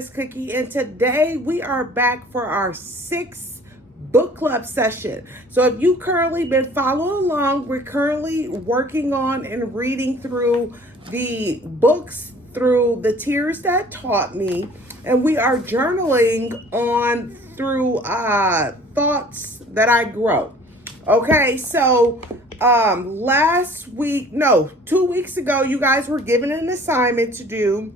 Goddess Cookie, and today we are back for our 6th book club session. So if you currently been following along, we're currently working on and reading through the books through The Tears That Taught Me, and we are journaling on through thoughts that I grow. Okay, so 2 weeks ago, you guys were given an assignment to do.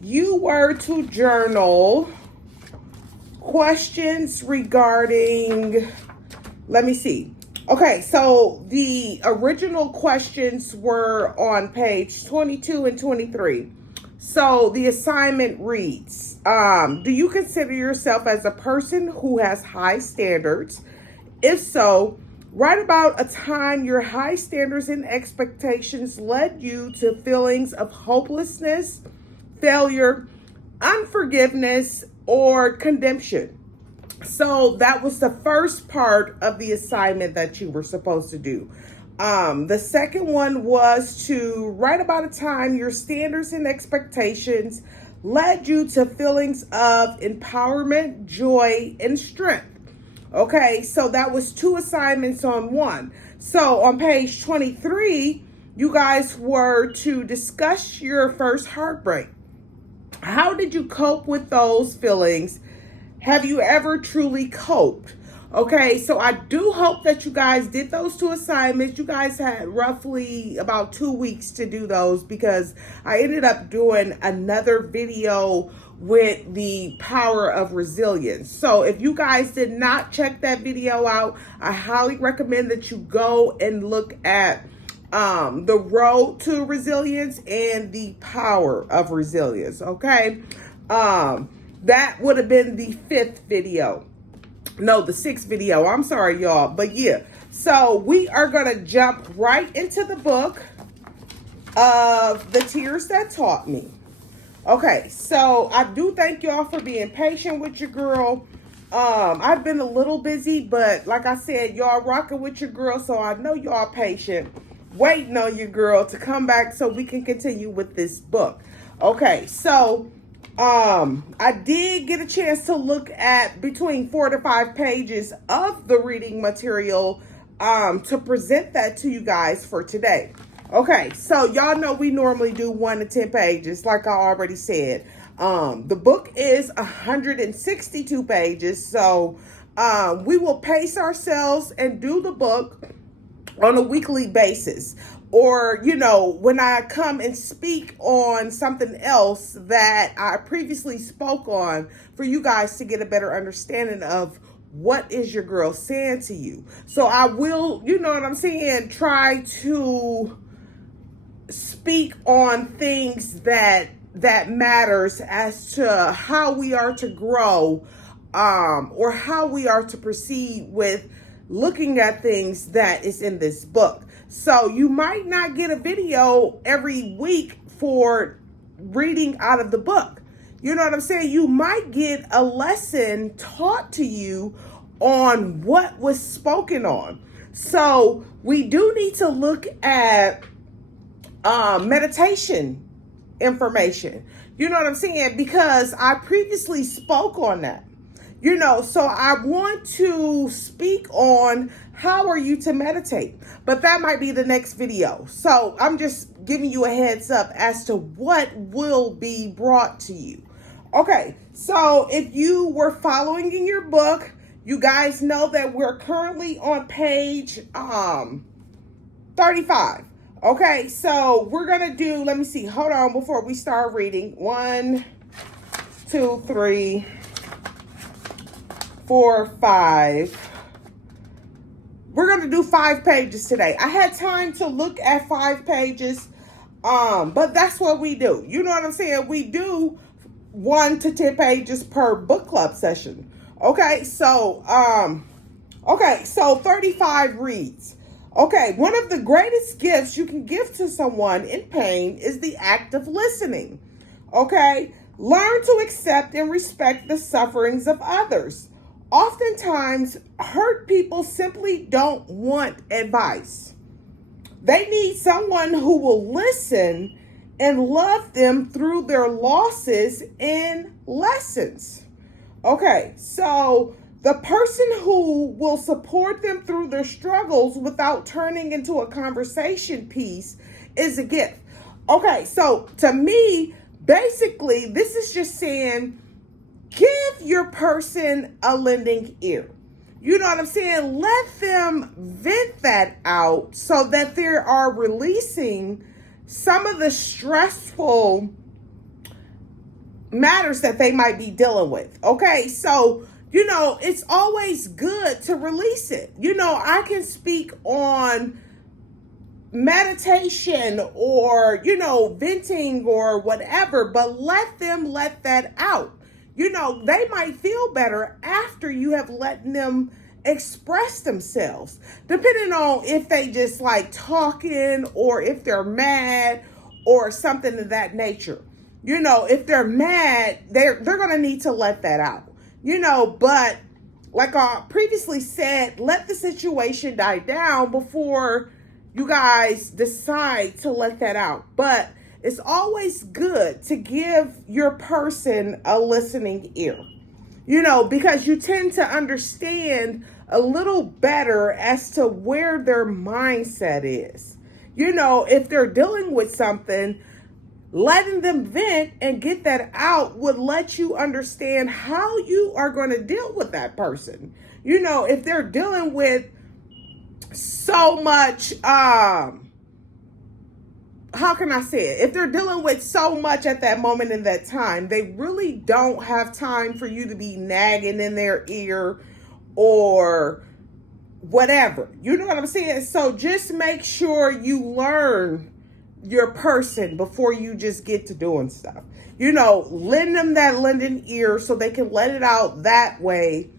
You were to journal questions regarding, let me see. Okay, so the original questions were on page 22 and 23. So the assignment reads, do you consider yourself as a person who has high standards? If so, write about a time your high standards and expectations led you to feelings of hopelessness, failure, unforgiveness, or condemnation. So that was the first part of the assignment that you were supposed to do. The second one was to write about a time your standards and expectations led you to feelings of empowerment, joy, and strength. Okay, so that was 2 assignments on one. So on page 23, you guys were to discuss your first heartbreak. How did you cope with those feelings? Have you ever truly coped? Okay, so I do hope that you guys did those 2 assignments. You guys had roughly about 2 weeks to do those because I ended up doing another video with the power of resilience. So if you guys did not check that video out, I highly recommend that you go and look at the road to resilience and the power of resilience. Okay, that would have been the 5th video. No, the 6th video. I'm sorry, y'all. But yeah, so we are going to jump right into the book of The Tears That Taught Me. Okay, so I do thank y'all for being patient with your girl. I've been a little busy, but like I said, y'all rocking with your girl, so I know y'all patient, waiting on your girl to come back so we can continue with this book. Okay, so I did get a chance to look at between 4 to 5 pages of the reading material to present that to you guys for today. Okay, so y'all know we normally do 1 to 10 pages, like I already said. The book is 162 pages, so we will pace ourselves and do the book on a weekly basis. Or, you know, when I come and speak on something else that I previously spoke on, for you guys to get a better understanding of what is your girl saying to you. So I will, you know what I'm saying, try to speak on things that matters as to how we are to grow, or how we are to proceed with looking at things that is in this book. So you might not get a video every week for reading out of the book. You know what I'm saying? You might get a lesson taught to you on what was spoken on. So we do need to look at meditation information. You know what I'm saying? Because I previously spoke on that. You know, so I want to speak on how are you to meditate, but that might be the next video. So I'm just giving you a heads up as to what will be brought to you. Okay, so if you were following in your book, you guys know that we're currently on page 35. Okay, so we're gonna do, let me see, hold on before we start reading. 1, 2, 3, 4, 5. We're going to do 5 pages today. I had time to look at 5 pages, but that's what we do. You know what I'm saying? We do 1 to 10 pages per book club session. Okay, so 35 reads. Okay, one of the greatest gifts you can give to someone in pain is the act of listening. Okay, learn to accept and respect the sufferings of others. Oftentimes, hurt people simply don't want advice. They need someone who will listen and love them through their losses and lessons. Okay, so the person who will support them through their struggles without turning into a conversation piece is a gift. Okay, so to me, basically, this is just saying give your person a lending ear. You know what I'm saying? Let them vent that out so that they are releasing some of the stressful matters that they might be dealing with. Okay, so, it's always good to release it. I can speak on meditation or, venting or whatever, but let them let that out. They might feel better after you have let them express themselves, depending on if they just like talking or if they're mad or something of that nature. If they're mad, they're going to need to let that out, but like I previously said, let the situation die down before you guys decide to let that out. But it's always good to give your person a listening ear, because you tend to understand a little better as to where their mindset is. If they're dealing with something, letting them vent and get that out would let you understand how you are going to deal with that person. If they're dealing with so much, how can I say it? If they're dealing with so much at that moment in that time, they really don't have time for you to be nagging in their ear or whatever. You know what I'm saying? So just make sure you learn your person before you just get to doing stuff. Lend them that lending ear so they can let it out that way,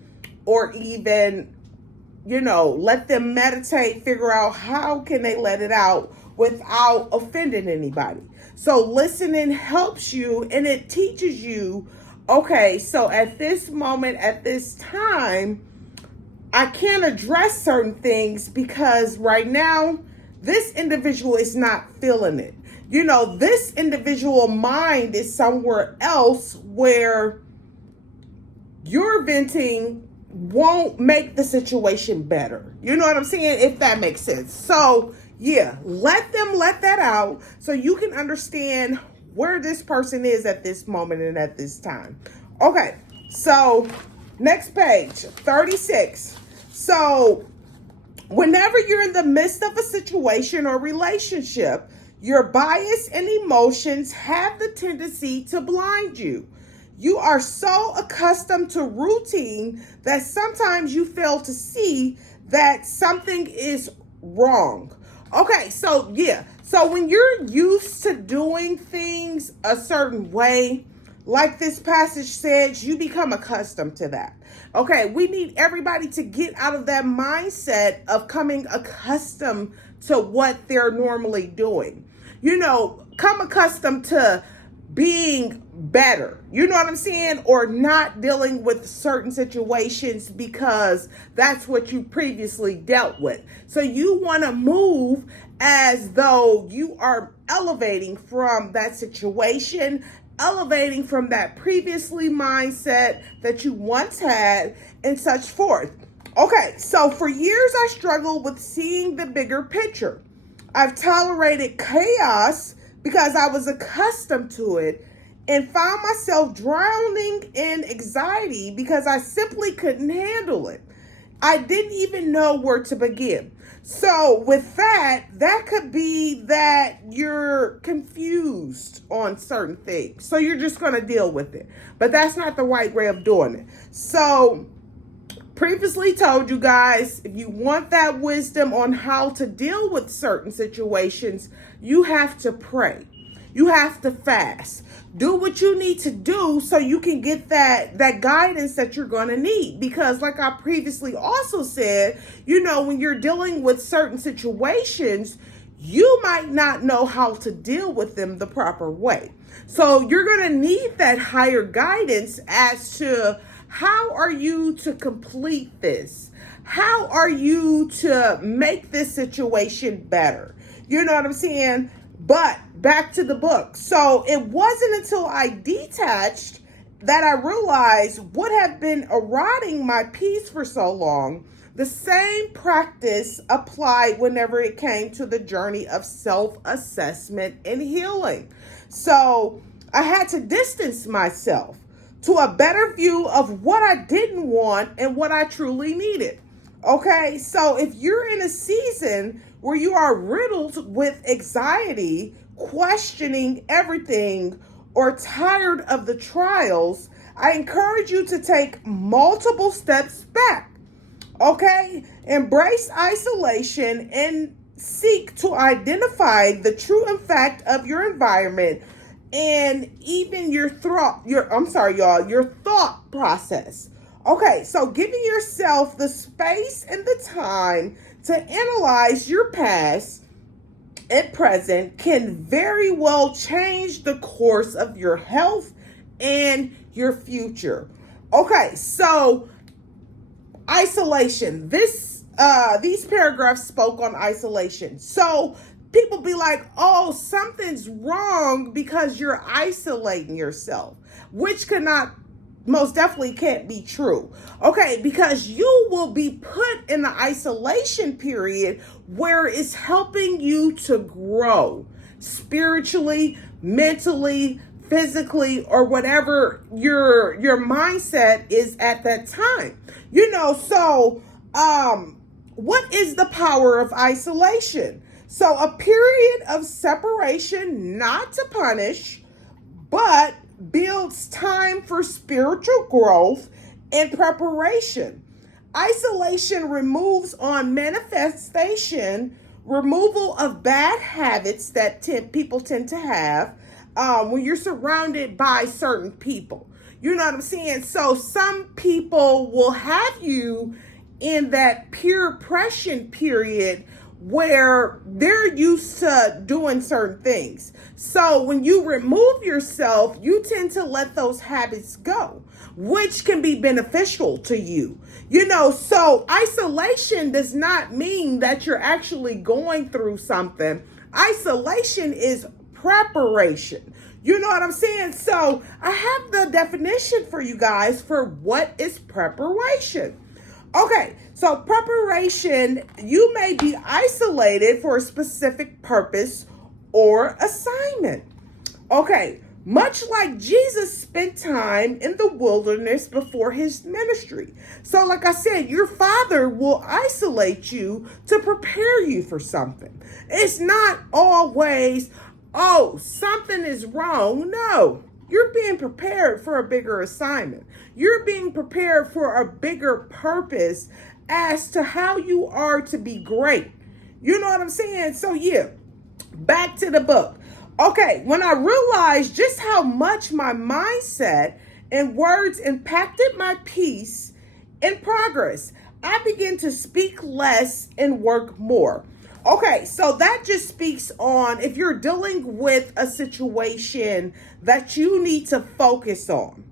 or even, let them meditate, figure out how can they let it out without offending anybody. So listening helps you and it teaches you, okay, so at this moment, at this time, I can't address certain things because right now, this individual is not feeling it. This individual mind is somewhere else where your venting won't make the situation better. You know what I'm saying? If that makes sense. So yeah, let them let that out so you can understand where this person is at this moment and at this time. Okay, so next page, 36. So whenever you're in the midst of a situation or relationship, your bias and emotions have the tendency to blind you. You are so accustomed to routine that sometimes you fail to see that something is wrong. Okay, so yeah. So when you're used to doing things a certain way, like this passage says, you become accustomed to that. Okay, we need everybody to get out of that mindset of coming accustomed to what they're normally doing. Come accustomed to being better. You know what I'm saying? Or not dealing with certain situations because that's what you previously dealt with. So you want to move as though you are elevating from that situation, elevating from that previously mindset that you once had, and such forth. Okay, so for years I struggled with seeing the bigger picture. I've tolerated chaos because I was accustomed to it and found myself drowning in anxiety because I simply couldn't handle it. I didn't even know where to begin. So with that could be that you're confused on certain things. So you're just going to deal with it. But that's not the right way of doing it. So previously told you guys, if you want that wisdom on how to deal with certain situations, you have to pray. You have to fast. Do what you need to do so you can get that guidance that you're going to need. Because like I previously also said, when you're dealing with certain situations, you might not know how to deal with them the proper way. So you're going to need that higher guidance as to how are you to complete this? How are you to make this situation better? You know what I'm saying? But back to the book. So it wasn't until I detached that I realized what had been eroding my peace for so long. The same practice applied whenever it came to the journey of self-assessment and healing. So I had to distance myself to a better view of what I didn't want and what I truly needed. Okay, so if you're in a season where you are riddled with anxiety, questioning everything, or tired of the trials, I encourage you to take multiple steps back. Okay, embrace isolation and seek to identify the true impact of your environment and even your thought process. Okay, so giving yourself the space and the time to analyze your past and present can very well change the course of your health and your future. Okay, so isolation. These paragraphs spoke on isolation. So people be like, oh, something's wrong because you're isolating yourself, which most definitely can't be true. Okay, because you will be put in the isolation period where it's helping you to grow spiritually, mentally, physically, or whatever your mindset is at that time. So what is the power of isolation? So a period of separation, not to punish, but builds time for spiritual growth and preparation. Isolation removes on manifestation, removal of bad habits that people tend to have when you're surrounded by certain people. You know what I'm saying? So some people will have you in that peer pressure period where they're used to doing certain things. So when you remove yourself, you tend to let those habits go, which can be beneficial to you. So isolation does not mean that you're actually going through something. Isolation is preparation. You know what I'm saying? So I have the definition for you guys for what is preparation. Okay, so preparation, you may be isolated for a specific purpose or assignment. Okay, much like Jesus spent time in the wilderness before his ministry. So like I said, your Father will isolate you to prepare you for something. It's not always, oh, something is wrong. No. You're being prepared for a bigger assignment. You're being prepared for a bigger purpose as to how you are to be great. You know what I'm saying? So yeah, back to the book. Okay, when I realized just how much my mindset and words impacted my peace and progress, I began to speak less and work more. Okay, so that just speaks on if you're dealing with a situation that you need to focus on.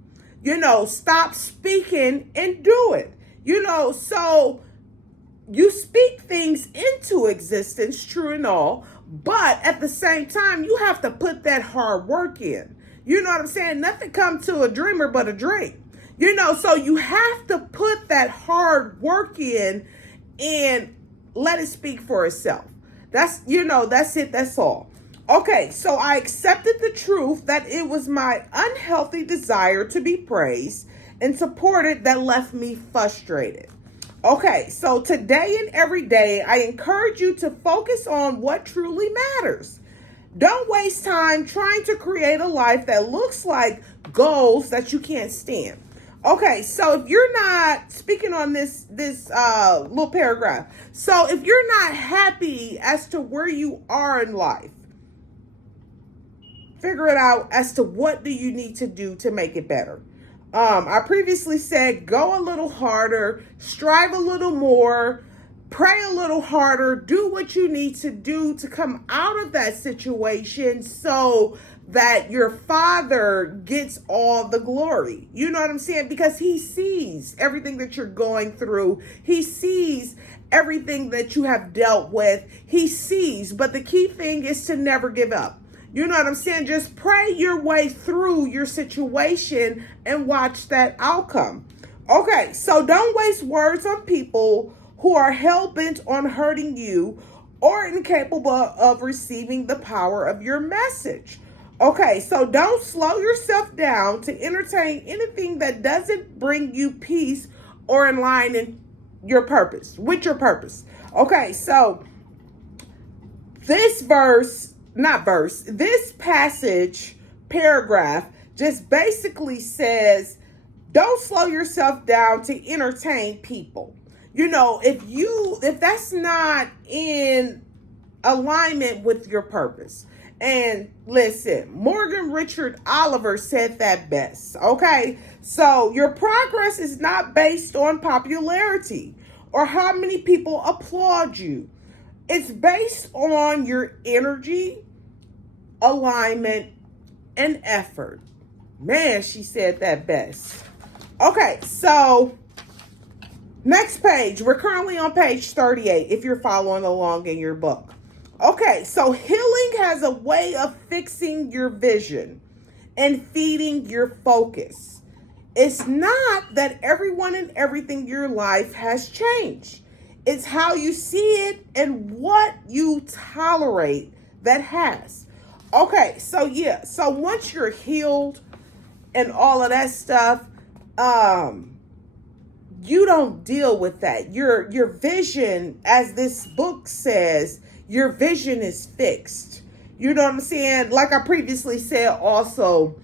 Stop speaking and do it. So you speak things into existence, true and all, but at the same time, you have to put that hard work in. You know what I'm saying? Nothing comes to a dreamer but a dream. So you have to put that hard work in and let it speak for itself. That's it. That's all. Okay, so I accepted the truth that it was my unhealthy desire to be praised and supported that left me frustrated. Okay, so today and every day, I encourage you to focus on what truly matters. Don't waste time trying to create a life that looks like goals that you can't stand. Okay, so if you're not speaking on this little paragraph, so if you're not happy as to where you are in life, figure it out as to what do you need to do to make it better. I previously said go a little harder, strive a little more, pray a little harder, do what you need to do to come out of that situation so that your Father gets all the glory. You know what I'm saying? Because he sees everything that you're going through. He sees everything that you have dealt with. He sees. But the key thing is to never give up. You know what I'm saying? Just pray your way through your situation and watch that outcome. Okay, so don't waste words on people who are hell-bent on hurting you or incapable of receiving the power of your message. Okay, so don't slow yourself down to entertain anything that doesn't bring you peace or in line in your purpose, with your purpose. Okay, so this this passage, paragraph, just basically says, don't slow yourself down to entertain people. You know, if that's not in alignment with your purpose. And listen, Morgan Richard Oliver said that best. Okay, so your progress is not based on popularity or how many people applaud you. It's based on your energy, alignment, and effort. Man, she said that best. Okay, so next page. We're currently on page 38 if you're following along in your book. Okay, so healing has a way of fixing your vision and feeding your focus. It's not that everyone and everything in your life has changed. It's how you see it and what you tolerate that has. Okay, so yeah, so once you're healed and all of that stuff, you don't deal with that. Your vision, as this book says, your vision is fixed. You know what I'm saying? Like I previously said also,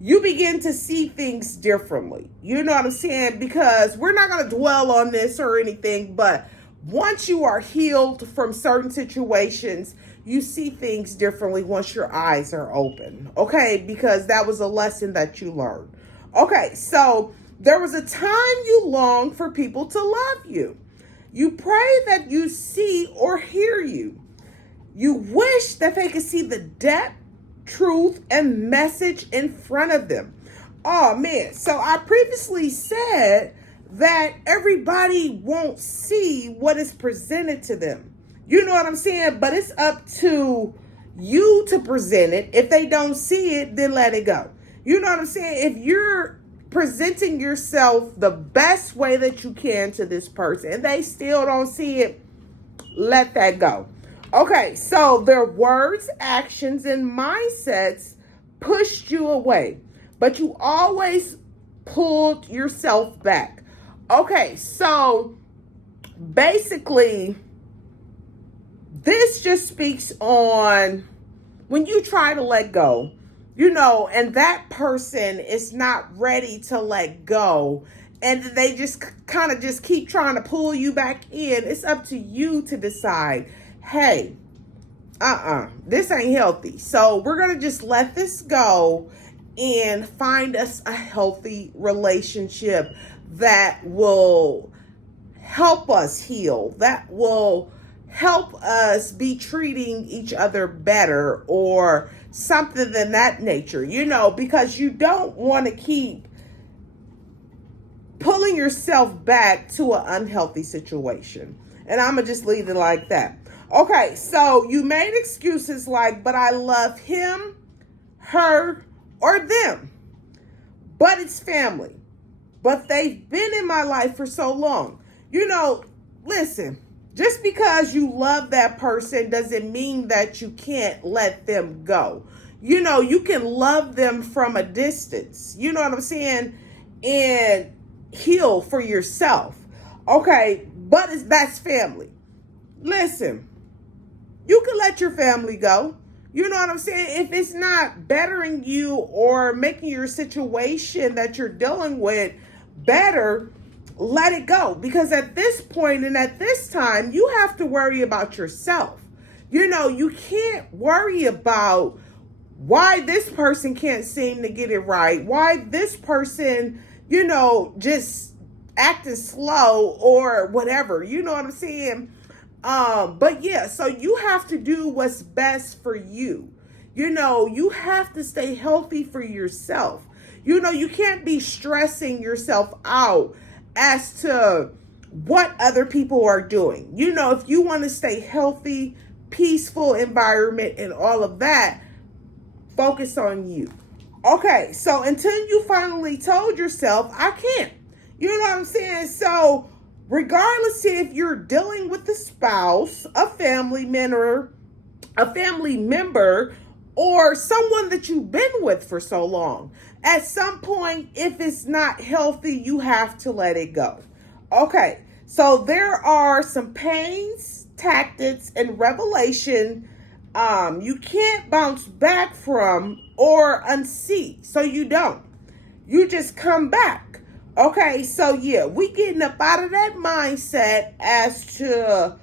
you begin to see things differently. You know what I'm saying? Because we're not going to dwell on this or anything, but once you are healed from certain situations, you see things differently once your eyes are open. Okay? Because that was a lesson that you learned. Okay, so there was a time you longed for people to love you. You pray that you see or hear you. You wish that they could see the depth, truth, and message in front of them. Oh man, so I previously said that everybody won't see what is presented to them. You know what I'm saying? But it's up to you to present it. If they don't see it, then let it go. You know what I'm saying? If you're presenting yourself the best way that you can to this person and they still don't see it, let that go. Okay, so their words, actions, and mindsets pushed you away, but you always pulled yourself back. Okay, so basically, this just speaks on when you try to let go, you know, and that person is not ready to let go, and they just kind of just keep trying to pull you back in. It's up to you to decide, hey, this ain't healthy. So we're going to just let this go and find us a healthy relationship that will help us heal, that will help us be treating each other better or something of that nature, you know, because you don't want to keep pulling yourself back to an unhealthy situation. And I'm going to just leave it like that. Okay, so you made excuses like, but I love him, her, or them. But it's family. But they've been in my life for so long. You know, listen, just because you love that person doesn't mean that you can't let them go. You know, you can love them from a distance. You know what I'm saying? And heal for yourself. Okay, but that's family. Listen, you can let your family go. You know what I'm saying? If it's not bettering you or making your situation that you're dealing with better, let it go. Because at this point and at this time, you have to worry about yourself. You know, you can't worry about why this person can't seem to get it right, why this person, you know, just acting slow or whatever. You know what I'm saying? But yeah, so you have to do what's best for you. You know, you have to stay healthy for yourself. You know, you can't be stressing yourself out as to what other people are doing. You know, if you want to stay healthy, peaceful environment and all of that, Focus on you. Okay, so until you finally told yourself, I can't. You know what I'm saying? So regardless if you're dealing with a spouse, a family member, or someone that you've been with for so long, at some point, if it's not healthy, you have to let it go. Okay, so there are some pains, tactics, and revelation you can't bounce back from or unseat. So you don't. You just come back. Okay, so yeah, we getting up out of that mindset as to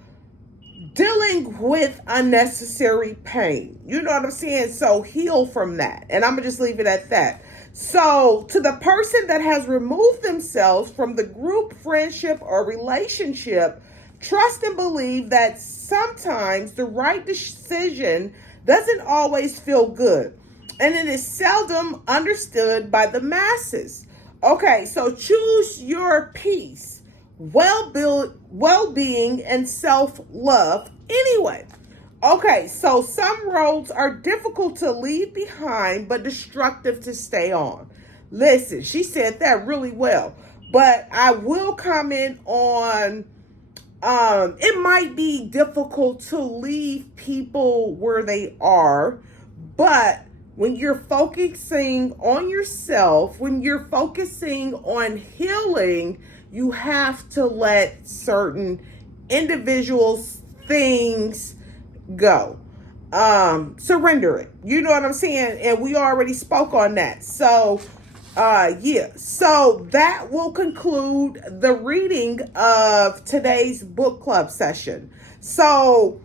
dealing with unnecessary pain. You know what I'm saying? So heal from that. And I'm going to just leave it at that. So to the person that has removed themselves from the group, friendship, or relationship, trust and believe that sometimes the right decision doesn't always feel good, and it is seldom understood by the masses. Okay, so choose your peace, well-being, and self-love anyway. Okay, so some roads are difficult to leave behind, but destructive to stay on. Listen, she said that really well, but I will comment on it might be difficult to leave people where they are, but when you're focusing on yourself, when you're focusing on healing, you have to let certain individuals, things go. Surrender it. You know what I'm saying? And we already spoke on that. So yeah, so that will conclude the reading of today's book club session. So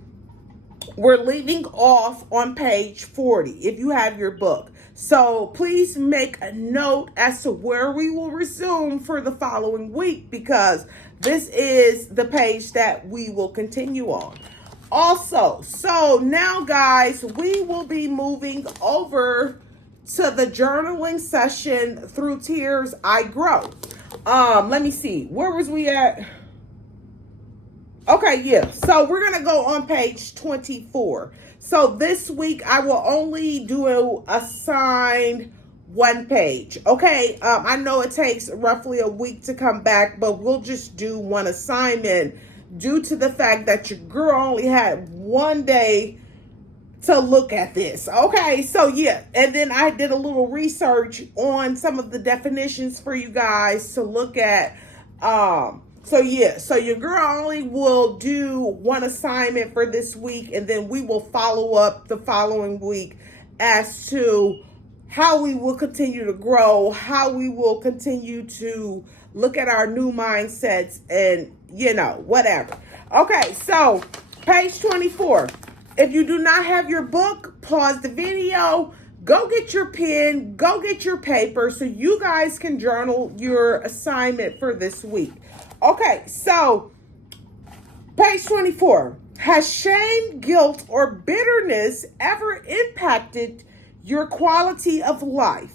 we're leaving off on page 40 if you have your book. So please make a note as to where we will resume for the following week, because this is the page that we will continue on. Also, so now guys, we will be moving over to the journaling session Through Tears I Grow. Let me see. Where was we at? Okay, yeah. So we're going to go on page 24. So this week I will only do assign one page. Okay, I know it takes roughly a week to come back, but we'll just do one assignment due to the fact that your girl only had one day to look at this. Okay, so yeah, and then I did a little research on some of the definitions for you guys to look at. So yeah, so your girl only will do one assignment for this week, and then we will follow up the following week as to how we will continue to grow, how we will continue to look at our new mindsets, and you know, whatever. Okay, so page 24. If you do not have your book, pause the video, go get your pen, go get your paper so you guys can journal your assignment for this week. Okay, so page 24. Has shame, guilt, or bitterness ever impacted your quality of life?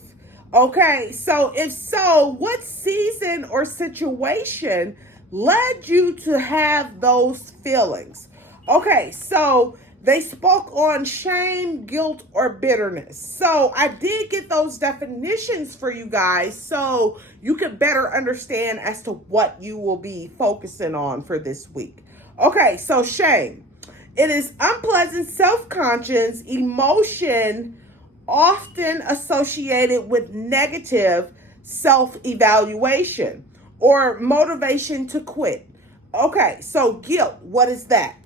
Okay, so if so, what season or situation led you to have those feelings? Okay, so they spoke on shame, guilt, or bitterness. So I did get those definitions for you guys so you can better understand as to what you will be focusing on for this week. Okay, so shame. It is unpleasant, self-conscious emotion often associated with negative self-evaluation or motivation to quit. Okay, so guilt, what is that?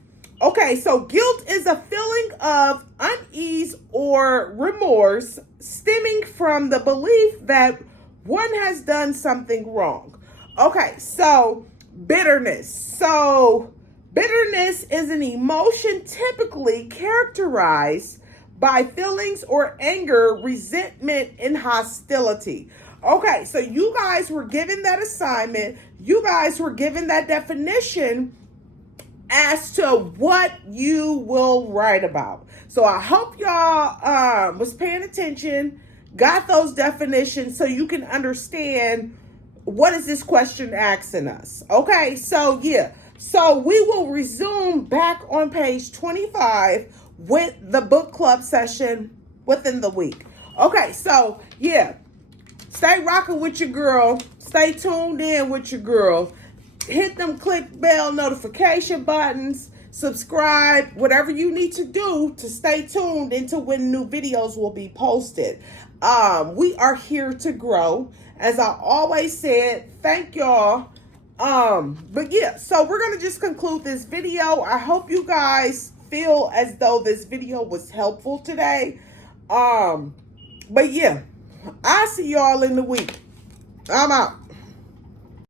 Okay, so guilt is a feeling of unease or remorse stemming from the belief that one has done something wrong. Okay, so bitterness. So bitterness is an emotion typically characterized by feelings or anger, resentment, and hostility. Okay, so you guys were given that assignment. You guys were given that definition as to what you will write about. So I hope y'all was paying attention, got those definitions so you can understand what is this question asking us. Okay, so yeah. So we will resume back on page 25 with the book club session within the week. Okay, so yeah, stay rocking with your girl. Stay tuned in with your girl. Hit them click bell notification buttons. Subscribe, whatever you need to do to stay tuned into when new videos will be posted. We are here to grow. As I always said, thank y'all. But yeah, so we're gonna just conclude this video. I hope you guys feel as though this video was helpful today. But yeah, I'll see y'all in the week. I'm out.